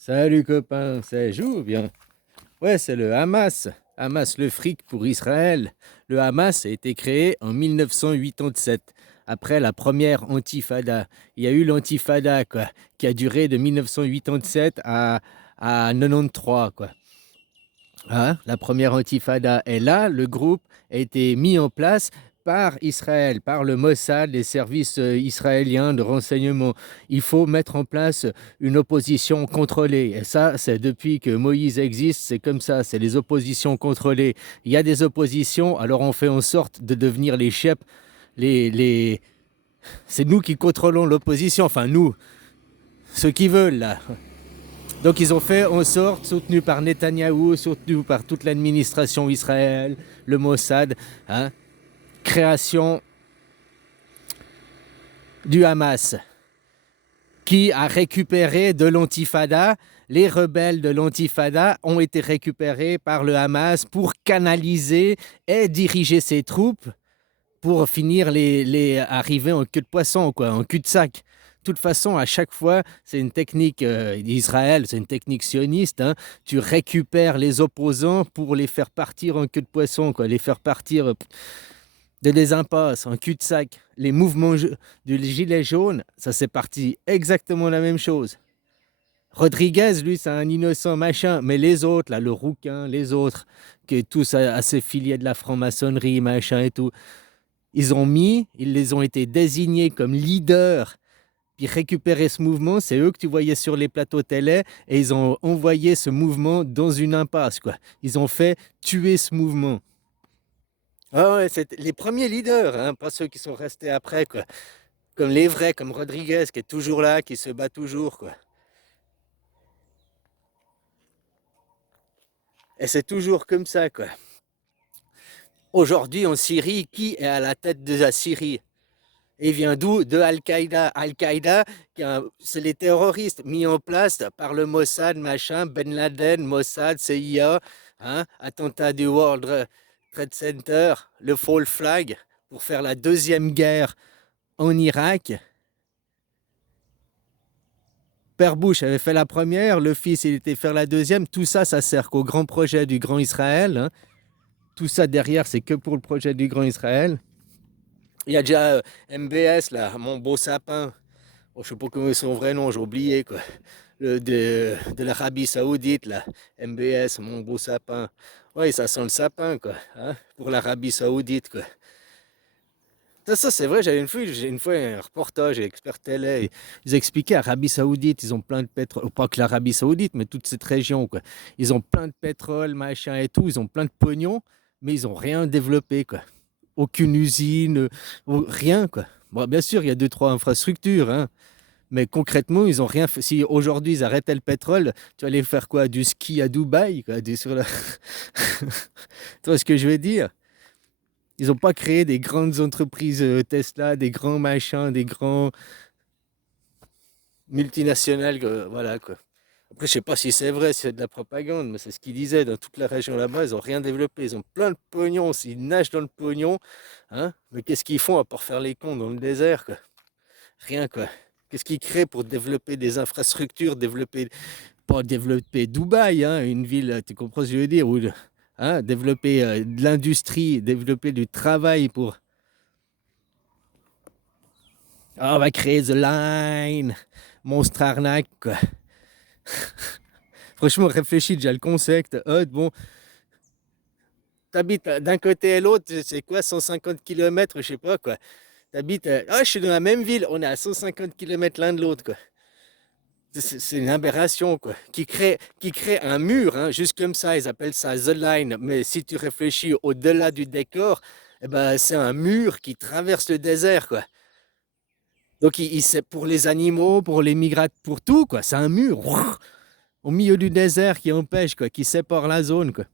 Salut copain, ça joue bien. Ouais, c'est le Hamas. Hamas, le fric pour Israël. Le Hamas a été créé en 1987, après la première intifada. Il y a eu l'intifada, quoi, qui a duré de 1987 à 93, quoi. Hein, la première intifada est là, le groupe a été mis en place par Israël, par le Mossad, les services israéliens de renseignement. Il faut mettre en place une opposition contrôlée. Et ça, c'est depuis que Moïse existe, c'est comme ça, c'est les oppositions contrôlées. Il y a des oppositions, alors on fait en sorte de devenir les chefs, les... c'est nous qui contrôlons l'opposition, enfin nous, ceux qui veulent là. Donc ils ont fait en sorte, soutenu par Netanyahou, soutenu par toute l'administration Israël, le Mossad, hein, création du Hamas, qui a récupéré de l'Antifada. Les rebelles de l'Antifada ont été récupérés par le Hamas pour canaliser et diriger ses troupes pour finir arriver en queue de poisson, quoi, en cul-de-sac. De toute façon, à chaque fois, c'est une technique d'Israël, c'est une technique sioniste. Hein. Tu récupères les opposants pour les faire partir en queue de poisson, quoi, les faire partir de des impasses, en cul-de-sac. Les mouvements du gilet jaune, ça c'est parti exactement la même chose. Rodriguez, lui, c'est un innocent machin, mais les autres, là, le rouquin, les autres, qui tous assez filiés de la franc-maçonnerie, machin et tout, ils les ont été désignés comme leaders, puis récupérer ce mouvement, c'est eux que tu voyais sur les plateaux télé, et ils ont envoyé ce mouvement dans une impasse, quoi. Ils ont fait tuer ce mouvement. Ah ouais, c'est les premiers leaders, hein, pas ceux qui sont restés après, quoi. Comme les vrais, comme Rodriguez, qui est toujours là, qui se bat toujours, quoi. Et c'est toujours comme ça, quoi. Aujourd'hui, en Syrie, qui est à la tête de la Syrie? Il vient d'où? De Al-Qaïda. Al-Qaïda, c'est les terroristes mis en place par le Mossad, machin, Ben Laden, Mossad, CIA, hein, attentat du World Trade Center, le Fall Flag, pour faire la deuxième guerre en Irak. Père Bush avait fait la première, le fils il était faire la deuxième. Tout ça, ça sert qu'au grand projet du Grand Israël. Hein. Tout ça derrière, c'est que pour le projet du Grand Israël. Il y a déjà MBS, là, mon beau sapin. Oh, je sais pas comment est son vrai nom, j'ai oublié quoi. De l'Arabie Saoudite, là. MBS, mon beau sapin. Oui, ça sent le sapin, quoi. Hein, pour l'Arabie Saoudite, quoi. Ça c'est vrai, j'ai une fois un reportage, expert télé. Ils expliquaient Arabie Saoudite, ils ont plein de pétrole. Pas que l'Arabie Saoudite, mais toute cette région, quoi. Ils ont plein de pétrole, machin et tout. Ils ont plein de pognon, mais ils ont rien développé, quoi. Aucune usine, rien, quoi. Bon, bien sûr, il y a deux, trois infrastructures, hein. Mais concrètement, ils ont rien fait. Si aujourd'hui ils arrêtaient le pétrole, tu vas aller faire quoi? Du ski à Dubaï, quoi, sur la... Tu vois ce que je veux dire? Ils n'ont pas créé des grandes entreprises Tesla, des grands machins, des grands multinationales, voilà quoi. Après, je sais pas si c'est vrai, si c'est de la propagande, mais c'est ce qu'ils disaient. Dans toute la région là-bas, ils n'ont rien développé. Ils ont plein de pognon, ils nagent dans le pognon, hein. Mais qu'est-ce qu'ils font à part faire les cons dans le désert, quoi? Rien, quoi. Qu'est-ce qu'ils créent pour développer des infrastructures, pas développer Dubaï, hein, une ville, tu comprends ce que je veux dire, ou hein, développer de l'industrie, développer du travail pour. Ah, on va créer The Line, Monstre Arnaque, quoi. Franchement, réfléchis déjà le concept. Bon, t'habites d'un côté à l'autre, c'est quoi, 150 km, je sais pas, quoi. T'habites. Ah, je suis dans la même ville, on est à 150 km l'un de l'autre, quoi. C'est une aberration, quoi. Qui crée un mur, hein, juste comme ça, ils appellent ça The Line. Mais si tu réfléchis au-delà du décor, eh ben, c'est un mur qui traverse le désert, quoi. Donc, c'est pour les animaux, pour les migratoires, pour tout, quoi. C'est un mur au milieu du désert qui empêche, quoi, qui sépare la zone, quoi.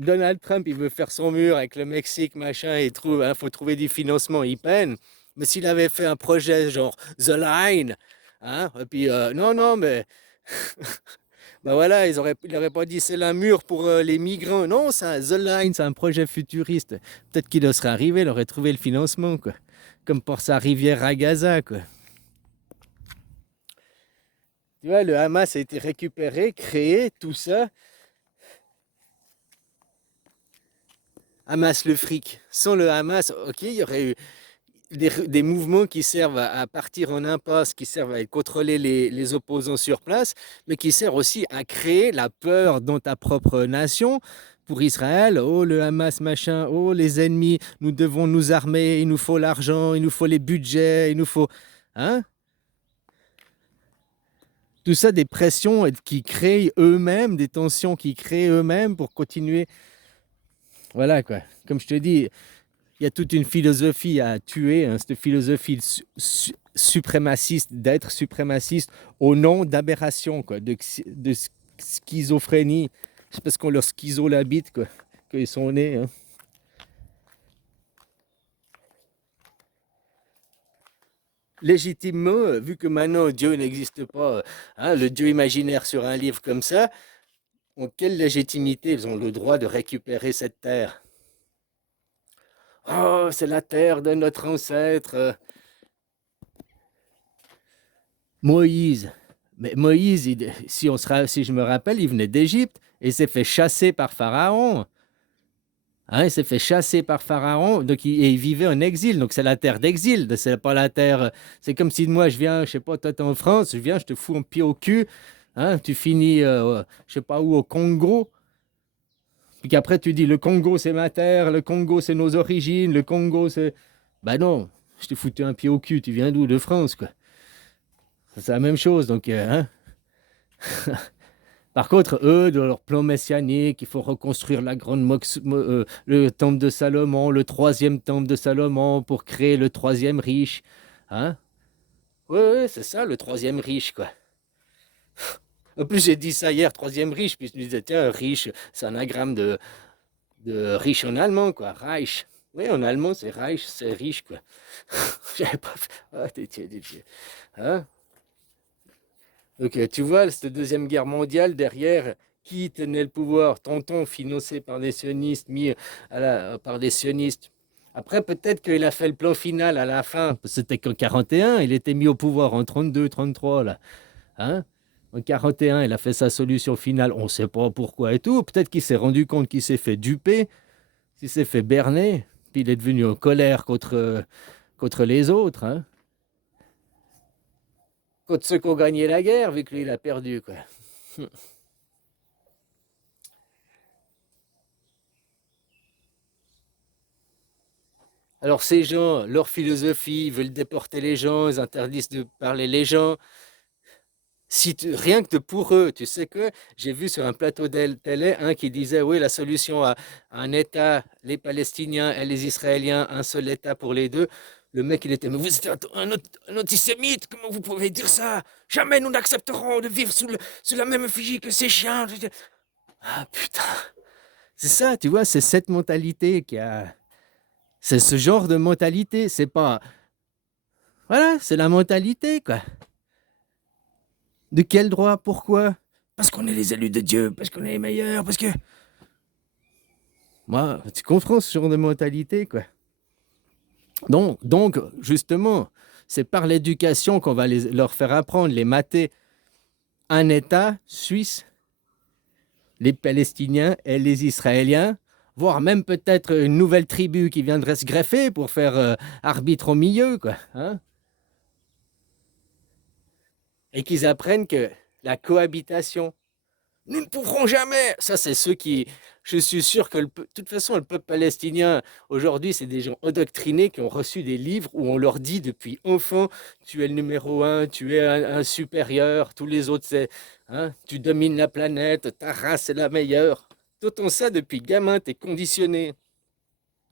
Donald Trump, il veut faire son mur avec le Mexique, machin, il trouve, hein, faut trouver du financement, il peine. Mais s'il avait fait un projet genre The Line, hein, et puis non, non, mais ben voilà, il n'aurait pas dit c'est un mur pour les migrants. Non, c'est The Line, c'est un projet futuriste. Peut-être qu'il serait arrivé, il aurait trouvé le financement, quoi. comme pour sa rivière à Gaza, quoi. Tu vois, le Hamas a été récupéré, créé, tout ça. Hamas le fric. Sans le Hamas, ok, il y aurait eu des mouvements qui servent à partir en impasse, qui servent à contrôler les opposants sur place, mais qui servent aussi à créer la peur dans ta propre nation. Pour Israël, oh le Hamas machin, oh les ennemis, nous devons nous armer, il nous faut l'argent, il nous faut les budgets, il nous faut... Hein? Tout ça, des pressions qui créent eux-mêmes, des tensions qui créent eux-mêmes pour continuer. Voilà quoi. Comme je te dis, il y a toute une philosophie à tuer, hein, cette philosophie suprémaciste, d'être suprémaciste au nom d'aberration, quoi, de schizophrénie. C'est parce qu'on leur schizo la bite, quoi, qu'ils sont nés. Hein. Légitimement, vu que maintenant Dieu n'existe pas, hein, le Dieu imaginaire sur un livre comme ça, en quelle légitimité ils ont le droit de récupérer cette terre? Oh, c'est la terre de notre ancêtre. Moïse. Mais Moïse, si je me rappelle, il venait d'Égypte et il s'est fait chasser par Pharaon. Hein, il s'est fait chasser par Pharaon, donc il vivait en exil. Donc c'est la terre d'exil, c'est pas la terre. C'est comme si moi je viens, je sais pas, toi t'es en France, je viens, je te fous un pied au cul, hein, tu finis, je sais pas où, au Congo. Puis qu'après tu dis le Congo c'est ma terre, le Congo c'est nos origines, le Congo c'est. Bah non, je t'ai foutu un pied au cul, tu viens d'où? De France, quoi. C'est la même chose, donc. Hein. Par contre, eux, dans leur plan messianique, il faut reconstruire le temple de Salomon, le troisième temple de Salomon pour créer le troisième riche. Hein? Oui, ouais, c'est ça, le troisième riche, quoi. En plus, j'ai dit ça hier, troisième riche, puis je me disais, tiens, riche, c'est un anagramme de riche en allemand, quoi. Reich. Oui, en allemand, c'est Reich, c'est riche, quoi. J'avais pas fait. Ah, t'es. Hein? Donc, tu vois, cette Deuxième Guerre mondiale, derrière, qui tenait le pouvoir? Tonton, financé par des sionistes, mis par des sionistes. Après, peut-être qu'il a fait le plan final à la fin. C'était qu'en 41, il était mis au pouvoir en 32, 33, là. Hein? En 41, il a fait sa solution finale. On ne sait pas pourquoi et tout. Peut-être qu'il s'est rendu compte qu'il s'est fait duper, qu'il s'est fait berner, puis il est devenu en colère contre les autres. Hein? Contre ceux qui ont gagné la guerre, vu que lui, il a perdu, quoi. Alors ces gens, leur philosophie, ils veulent déporter les gens, ils interdisent de parler les gens. Rien que pour eux, tu sais que j'ai vu sur un plateau de télé un qui disait, oui, la solution à un État, les Palestiniens et les Israéliens, un seul État pour les deux. Le mec, il était, mais vous êtes un antisémite, comment vous pouvez dire ça? Jamais nous n'accepterons de vivre sous la même effigie que ces chiens. Ah putain, c'est ça, tu vois, c'est cette mentalité qui a... C'est ce genre de mentalité, c'est pas... Voilà, c'est la mentalité, quoi. De quel droit? Pourquoi? Parce qu'on est les élus de Dieu, parce qu'on est les meilleurs, parce que... Moi, tu comprends ce genre de mentalité, quoi. Donc justement, c'est par l'éducation qu'on va leur faire apprendre, les mater. Un État suisse, les Palestiniens et les Israéliens, voire même peut-être une nouvelle tribu qui viendrait se greffer pour faire arbitre au milieu, quoi. Hein? Et qu'ils apprennent que la cohabitation, nous ne pourrons jamais. Ça, c'est ceux qui... Je suis sûr que, de toute façon, le peuple palestinien, aujourd'hui, c'est des gens endoctrinés qui ont reçu des livres où on leur dit depuis enfant, tu es le numéro un, tu es un supérieur, tous les autres, c'est... Hein, tu domines la planète, ta race est la meilleure. T'entends ça depuis gamin, t'es conditionné.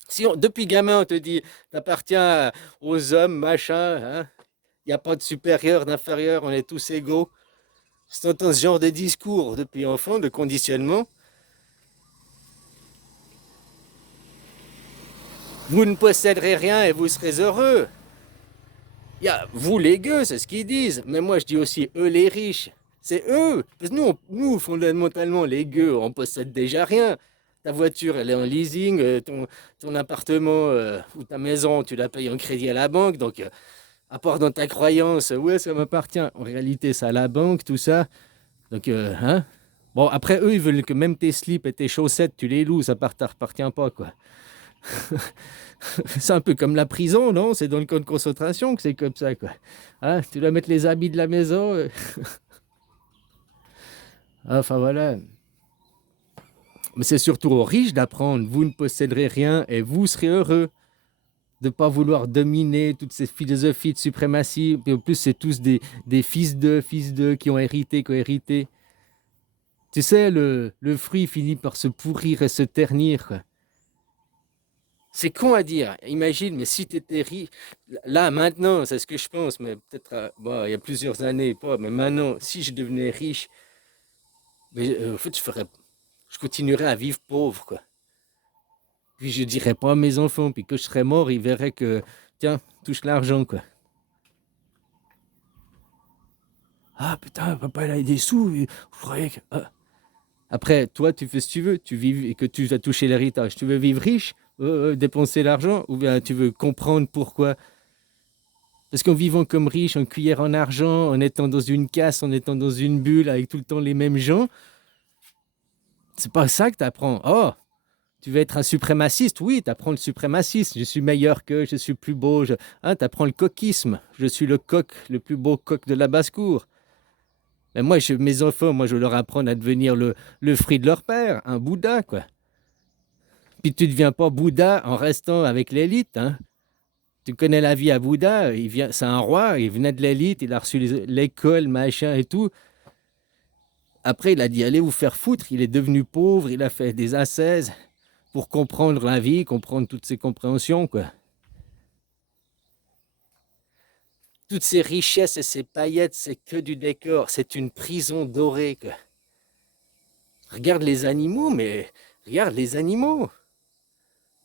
Si depuis gamin, on te dit, t'appartiens aux hommes, machin, hein, il n'y a pas de supérieur, d'inférieur, on est tous égaux. Si tu entends ce genre de discours depuis enfant, de conditionnement, vous ne posséderez rien et vous serez heureux. Il y a vous les gueux, c'est ce qu'ils disent. Mais moi, je dis aussi eux les riches. C'est eux. Parce que nous, fondamentalement, les gueux, on possède déjà rien. Ta voiture, elle est en leasing, ton appartement ou ta maison, tu la payes en crédit à la banque. Donc, à part dans ta croyance, ouais, ça m'appartient. En réalité, c'est à la banque, tout ça. Donc, hein? Bon, après, eux, ils veulent que même tes slips et tes chaussettes, tu les loues, ça t'appartient pas, quoi. C'est un peu comme la prison, non? C'est dans le camp de concentration que c'est comme ça, quoi. Hein? Tu dois mettre les habits de la maison. Enfin, voilà. Mais c'est surtout aux riches d'apprendre. Vous ne posséderez rien et vous serez heureux de ne pas vouloir dominer toutes ces philosophies de suprématie. Et en plus, c'est tous des fils d'eux qui ont hérité. Tu sais, le fruit finit par se pourrir et se ternir, quoi. C'est con à dire. Imagine, mais si tu étais riche, là, maintenant, c'est ce que je pense, mais peut-être bon, il y a plusieurs années, pas, mais maintenant, si je devenais riche, mais, en fait, je continuerais à vivre pauvre, quoi. Puis je dirais pas à mes enfants, puis que je serais mort, ils verraient que, tiens, touche l'argent, quoi. Ah putain, papa, il a des sous, je croyais que. Ah. Après, toi, tu fais ce que tu veux, tu vis et que tu vas toucher l'héritage. Tu veux vivre riche, dépenser l'argent, ou bien tu veux comprendre pourquoi. Parce qu'en vivant comme riche, en cuillère en argent, en étant dans une casse, en étant dans une bulle, avec tout le temps les mêmes gens, c'est pas ça que tu apprends. Oh, tu veux être un suprémaciste? Oui, tu apprends le suprémacisme. Je suis meilleur que, je suis plus beau. Hein, tu apprends le coquisme. Je suis le coq, le plus beau coq de la basse-cour. Mais moi, mes enfants, moi, je veux leur apprendre à devenir le fruit de leur père, un Bouddha, quoi. Puis tu ne deviens pas Bouddha en restant avec l'élite, hein. Tu connais la vie à Bouddha, c'est un roi, il venait de l'élite, il a reçu l'école, machin et tout. Après, il a dit, allez vous faire foutre, il est devenu pauvre, il a fait des ascèses pour comprendre la vie, comprendre toutes ses compréhensions, quoi. Toutes ces richesses et ces paillettes, c'est que du décor, c'est une prison dorée, quoi. Regarde les animaux, mais regarde les animaux.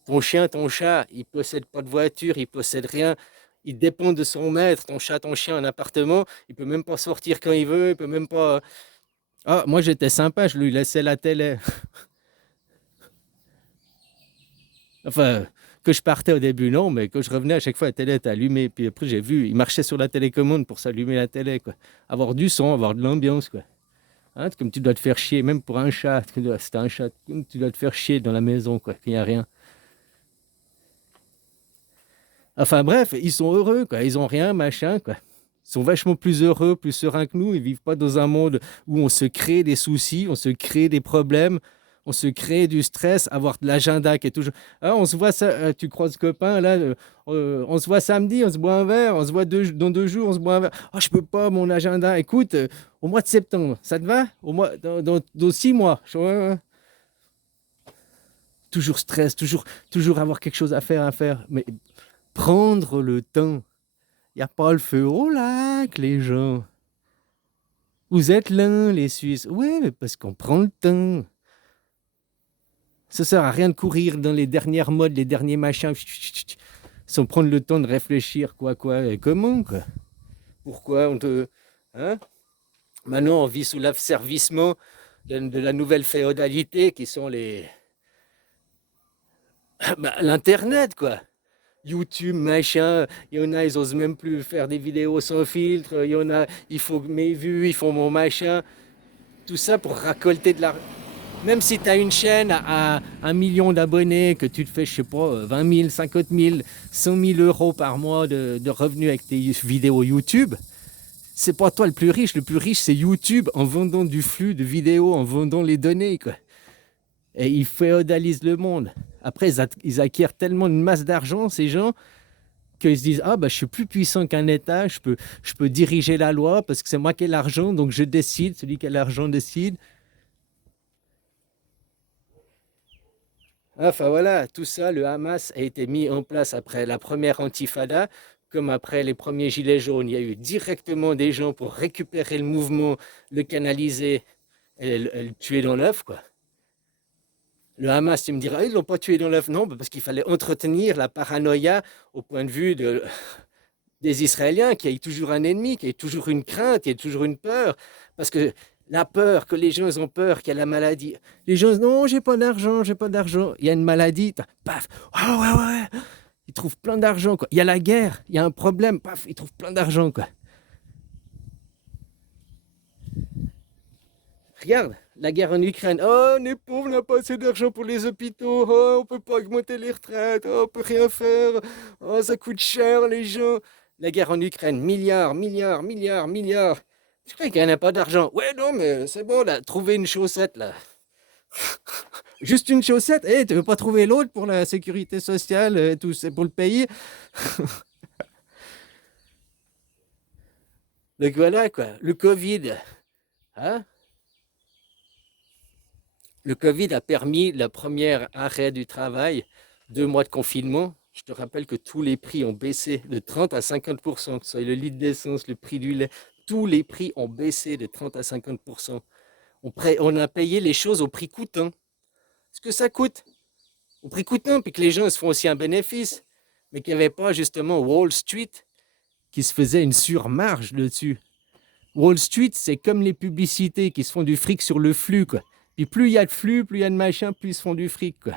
Ton chien, ton chat, il possède pas de voiture, il possède rien. Il dépend de son maître. Ton chat, ton chien, un appartement, il peut même pas sortir quand il veut, il peut même pas. Ah, moi j'étais sympa, je lui laissais la télé. Enfin, que je partais au début, non, mais que je revenais à chaque fois, la télé était allumée. Puis après, j'ai vu, il marchait sur la télécommande pour s'allumer la télé, quoi. Avoir du son, avoir de l'ambiance, quoi. Hein, comme tu dois te faire chier, même pour un chat, c'est un chat, comme tu dois te faire chier dans la maison, quoi, qu'il n'y a rien. Enfin bref, ils sont heureux, quoi. Ils ont rien, machin, quoi. Ils sont vachement plus heureux, plus sereins que nous. Ils vivent pas dans un monde où on se crée des soucis, on se crée des problèmes, on se crée du stress, avoir de l'agenda qui est toujours. Ah, on se voit ça, tu croises copain, là, on se voit samedi, on se boit un verre, on se voit dans 2 jours, on se boit un verre. Ah, je peux pas, mon agenda. Écoute, au mois de septembre, ça te va? Dans 6 mois. Ouais, ouais. Toujours stress, toujours avoir quelque chose à faire. Mais prendre le temps. Il n'y a pas le feu au lac, les gens. Vous êtes là, les Suisses. Ouais, mais parce qu'on prend le temps. Ça sert à rien de courir dans les dernières modes, les derniers machins, sans prendre le temps de réfléchir, quoi, et comment, quoi. Pourquoi on te. Hein? Maintenant, on vit sous l'asservissement de la nouvelle féodalité qui sont l'Internet, quoi. YouTube, machin, il y en a, ils osent même plus faire des vidéos sans filtre, il y en a, il faut mes vues, ils font mon machin, tout ça pour racolter de l'argent. Même si tu as une chaîne à 1 million d'abonnés, que tu te fais, je sais pas, 20 000, 50 000, 100 000 euros par mois de revenus avec tes vidéos YouTube, c'est pas toi le plus riche c'est YouTube en vendant du flux de vidéos, en vendant les données, quoi. Et ils féodalisent le monde. Après, ils acquièrent tellement de masse d'argent, ces gens, qu'ils se disent, ah bah je suis plus puissant qu'un État, je peux diriger la loi parce que c'est moi qui ai l'argent, donc je décide, celui qui a l'argent décide. Enfin voilà, tout ça, le Hamas a été mis en place après la première intifada, comme après les premiers gilets jaunes. Il y a eu directement des gens pour récupérer le mouvement, le canaliser et le tuer dans l'œuf, quoi. Le Hamas, tu me diras, ils ne l'ont pas tué dans l'œuf, non, parce qu'il fallait entretenir la paranoïa au point de vue des Israéliens, qu'il y ait toujours un ennemi, qu'il y ait toujours une crainte, qu'il y ait toujours une peur. Parce que La peur, que les gens ils ont peur qu'il y a la maladie. Les gens, non, j'ai pas d'argent, j'ai pas d'argent. Il y a une maladie, paf, ah ouais, ouais, ouais. Ils trouvent plein d'argent, quoi. Il y a la guerre, il y a un problème, paf, ils trouvent plein d'argent, quoi. Regarde, la guerre en Ukraine. Oh, on est pauvres, on n'a pas assez d'argent pour les hôpitaux. Oh, on peut pas augmenter les retraites. Oh, on peut rien faire. Oh, ça coûte cher, les gens. La guerre en Ukraine, milliards, milliards, milliards, milliards. Je crois qu'il n'y en a pas d'argent. Ouais, non, mais c'est bon, là. Trouver une chaussette, là. Juste une chaussette. Eh, tu veux pas trouver l'autre pour la sécurité sociale, tout, c'est pour le pays. Donc voilà, quoi. Le Covid. Hein? Le Covid a permis le premier arrêt du travail, 2 mois de confinement. Je te rappelle que tous les prix ont baissé de 30 à 50%, que ce soit le litre d'essence, le prix du lait, tous les prix ont baissé de 30 à 50%. On a payé les choses au prix coûtant. Ce que ça coûte, au prix coûtant, puis que les gens se font aussi un bénéfice, mais qu'il n'y avait pas justement Wall Street qui se faisait une surmarge dessus. Wall Street, c'est comme les publicités qui se font du fric sur le flux, quoi. Puis plus il y a de flux, plus il y a de machin, plus ils se font du fric, quoi.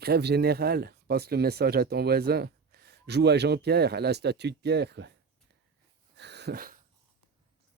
Grève générale, passe le message à ton voisin. Joue à Jean-Pierre, à la statue de Pierre, quoi.